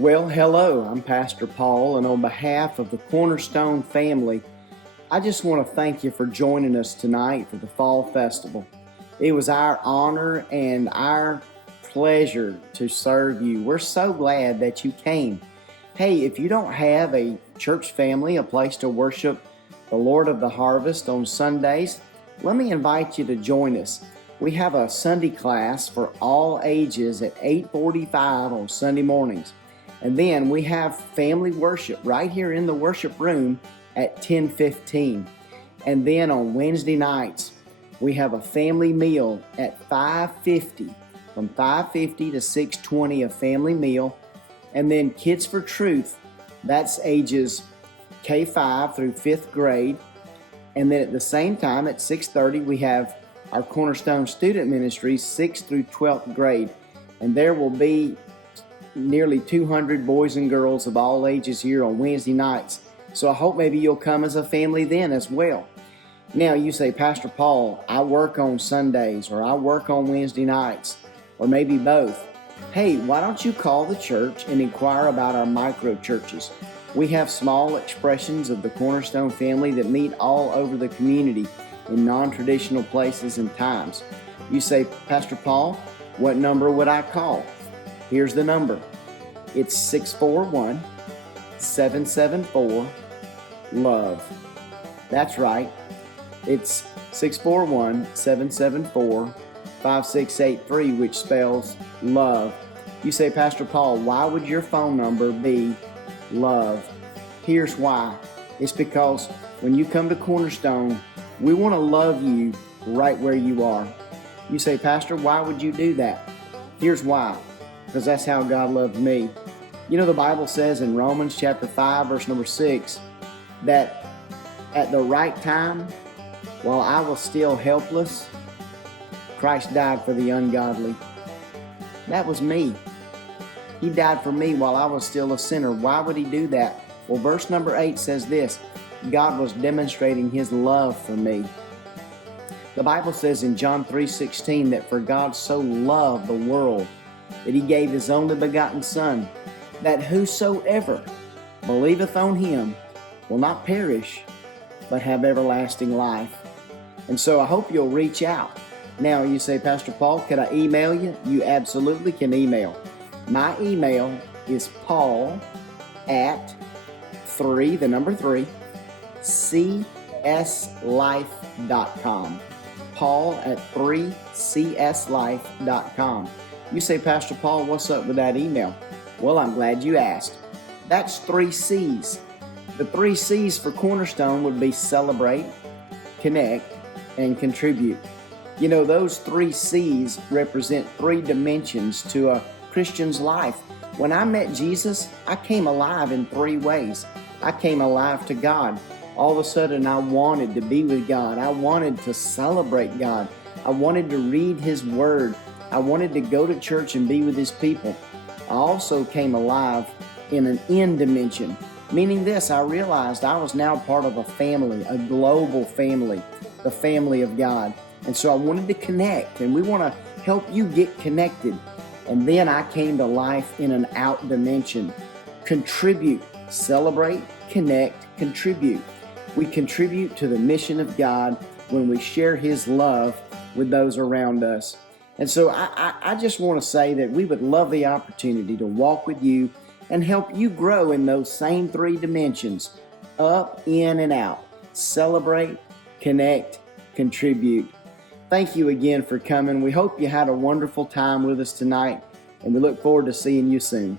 Well, hello, I'm Pastor Paul, and on behalf of the Cornerstone family, I just want to thank you for joining us tonight for the Fall Festival. It was our honor and our pleasure to serve you. We're so glad that you came. Hey, if you don't have a church family, a place to worship the Lord of the Harvest on Sundays, let me invite you to join us. We have a Sunday class for all ages at 8:45 on Sunday mornings. And then we have family worship right here in the worship room at 10:15. And then on Wednesday nights, we have a family meal at 5:50. From 5:50 to 6:20, a family meal. And then Kids for Truth, that's ages K5 through 5th grade. And then at the same time at 6:30, we have our Cornerstone Student Ministries, 6th through 12th grade. And there will be nearly 200 boys and girls of all ages here on Wednesday nights. So I hope maybe you'll come as a family then as well. Now you say, Pastor Paul, I work on Sundays, or I work on Wednesday nights, or maybe both. Hey, why don't you call the church and inquire about our micro churches? We have small expressions of the Cornerstone family that meet all over the community in non-traditional places and times. You say, Pastor Paul, what number would I call? Here's the number. It's 641-774-LOVE. That's right. It's 641-774-5683, which spells love. You say, Pastor Paul, why would your phone number be love? Here's why. It's because when you come to Cornerstone, we want to love you right where you are. You say, Pastor, why would you do that? Here's why. Because that's how God loved me. You know, the Bible says in Romans chapter 5, verse number 6, that at the right time, while I was still helpless, Christ died for the ungodly. That was me. He died for me while I was still a sinner. Why would he do that? Well, verse number 8 says this, God was demonstrating his love for me. The Bible says in John 3:16 that for God so loved the world that he gave his only begotten Son, that whosoever believeth on him will not perish, but have everlasting life. And so I hope you'll reach out. Now you say, Pastor Paul, could I email you? You absolutely can email. My email is paul@3cslife.com. paul@3cslife.com. You say, Pastor Paul, what's up with that email? Well, I'm glad you asked. That's 3 C's. The 3 C's for Cornerstone would be celebrate, connect, and contribute. You know, those 3 C's represent 3 dimensions to a Christian's life. When I met Jesus, I came alive in 3 ways. I came alive to God. All of a sudden, I wanted to be with God. I wanted to celebrate God. I wanted to read His Word. I wanted to go to church and be with His people. I also came alive in an in dimension, meaning this, I realized I was now part of a family, a global family, the family of God. And so I wanted to connect, and we want to help you get connected. And then I came to life in an out dimension. Contribute, celebrate, connect, contribute. We contribute to the mission of God when we share His love with those around us. And so I just want to say that we would love the opportunity to walk with you and help you grow in those same 3 dimensions, up, in, and out. Celebrate, connect, contribute. Thank you again for coming. We hope you had a wonderful time with us tonight, and we look forward to seeing you soon.